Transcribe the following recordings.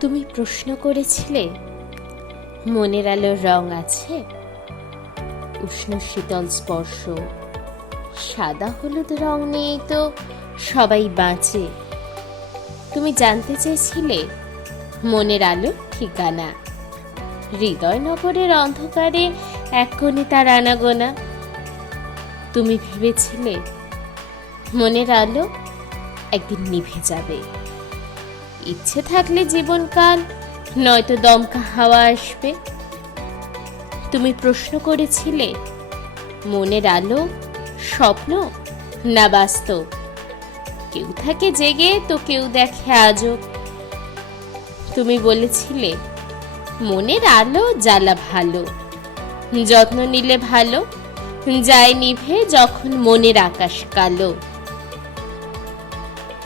তুমি প্রশ্ন করেছিলে? মনের আলোর রং আছে? উষ্ণ শীতল স্পর্শ। সাদা হলুদ রং নিয়ে তো সবাই বাঁচে। তুমি জানতে চেয়েছিলে, মনের আলো ঠিকানা। হৃদয় নগরের অন্ধকারে এক কোণে তার আনাগোনা। তুমি ভেবেছিলে, মনের আলো একদিন নিভে যাবে। ইচ্ছে থাকলে জীবনকাল নয়তো দমকা হাওয়া আসবে। তুমি প্রশ্ন করেছিলে, মনের আলো, স্বপ্ন না বাস্তব? কেউ থাকে জেগে, তো কেউ দেখে আজও। তুমি বলেছিলে, মনের আলো জ্বালা ভালো, যত্ন নিলে ভালো, যায় নিভে যখন মনের আকাশ কালো।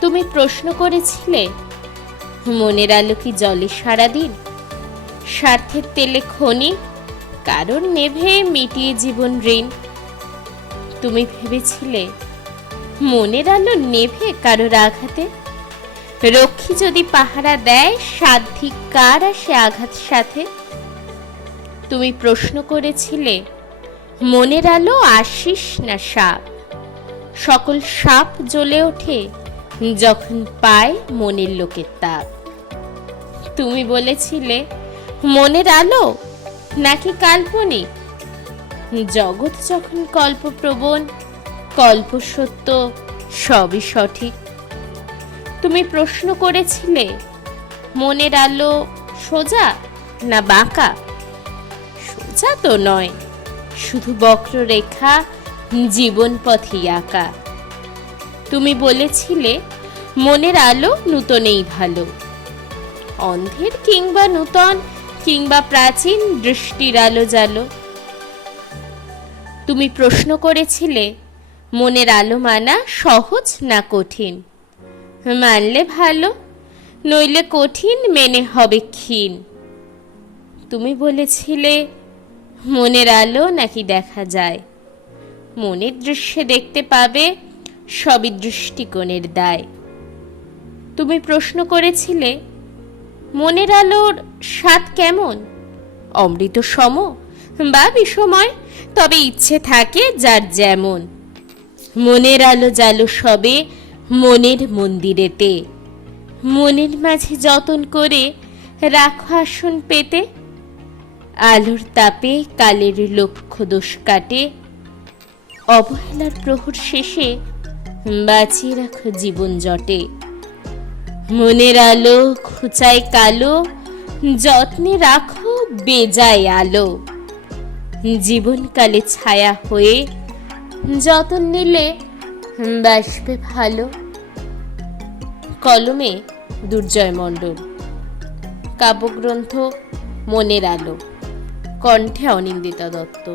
তুমি প্রশ্ন করেছিলে মনের আলো কি জলে সারাদিন স্বার্থের তেলে খনি, কারণ নেভে মিটিয়ে জীবন ঋণ। তুমি ভেবেছিলে মনের আলো নেভে কারোর আঘাতে? রক্ষী যদি পাহারা দেয় সাধ্যি কার আসে আঘাত সাথে? তুমি প্রশ্ন করেছিলে, মনের আলো আশিস না সাপ। সকল সাপ জ্বলে ওঠে, যখন পায় মনের লোকের তাপ। তুমি বলেছিলে, মনের আলো নাকি কাল্পনিক? জগৎ যখন কল্পপ্রবণ, কল্প সত্য সবই সঠিক। তুমি প্রশ্ন করেছিলে, মনের আলো সোজা না বাঁকা? সোজা তো নয়, শুধু বক্ররেখা জীবন পথে আঁকা। তুমি বলেছিলে, মনের আলো নূতনেই ভালো। অন্ধের কিংবা নূতন কিংবা প্রাচীন দৃষ্টির আলো জালো। তুমি প্রশ্ন করেছিলে, মনের আলো মানা সহজ না কঠিন? মানলে ভালো, নইলে কঠিন মেনে হবে ক্ষীণ। তুমি বলেছিলে, মনের আলো নাকি দেখা যায়? মনের দৃশ্যে দেখতে পাবে সবই দৃষ্টিকোণের দায়। তুমি প্রশ্ন করেছিলে মনের আলোর স্বাদ কেমন? অমৃত সম বা বিষময়, তবে ইচ্ছে থাকে যার যেমন। মনের আলো জালো সবে মনের মন্দিরেতে। মনের মাঝে যতন করে রাখো আসন পেতে। আলোর তাপে কালের লক্ষ্য দোষ কাটে। অবহেলার প্রহর শেষে বাঁচিয়ে রাখো জীবন জটে। মনের আলো খুচায় কালো, যত্নে রাখো বেজায় আলো। জীবনকালে ছায়া হয়ে যতন নিলে বাসবে ভালো। কলমে দুর্জয় মণ্ডল, কাব্যগ্রন্থ মনের আলো, কণ্ঠে অনিন্দিতা দত্ত।